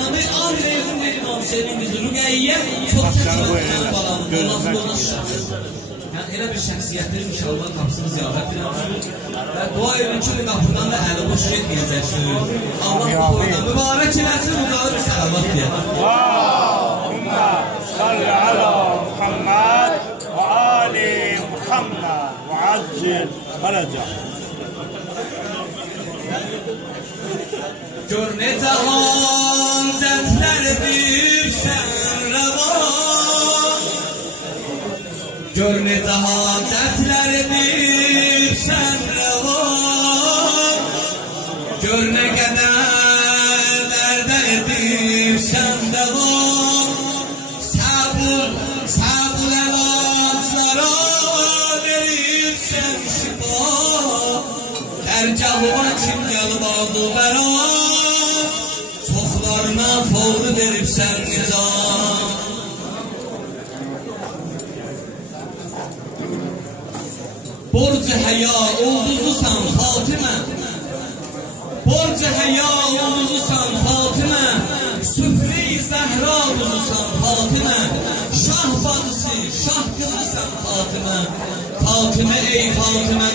balanı al verdim dedim o senin bizi Rüqeyyə çok seçməkdən balanı Allah'ın ona yani elə bir şəxsiyyətdir inşallah kapısını ziyafət edirsiniz və dua edin ki qapıdan da əli boş getməyəcəksiniz. Allah bu toydan mübarək eləsin, uzalı bir salavat deyək. Allahümme salli ala Muhammed ve ali Muhammed ve azzil faraca. Gör ne zaman dertlerdir sen revan. Gör ne zaman dertlerdir sen revan. Gör ne kadar dertlerdir sen revan. Sabır elazlara verip sen şifa. Dergahıma kim gelip aldı bera. Çoxlarına fovru verip sen nizam. Borc-ı həya ulduzusan Fatimə. Borc-ı həya ulduzusan Fatimə. Süfre-i Zəhra ulduzusan Fatimə. Şah bacısı, şah kızısan Fatimə. Fatimə ey Fatimə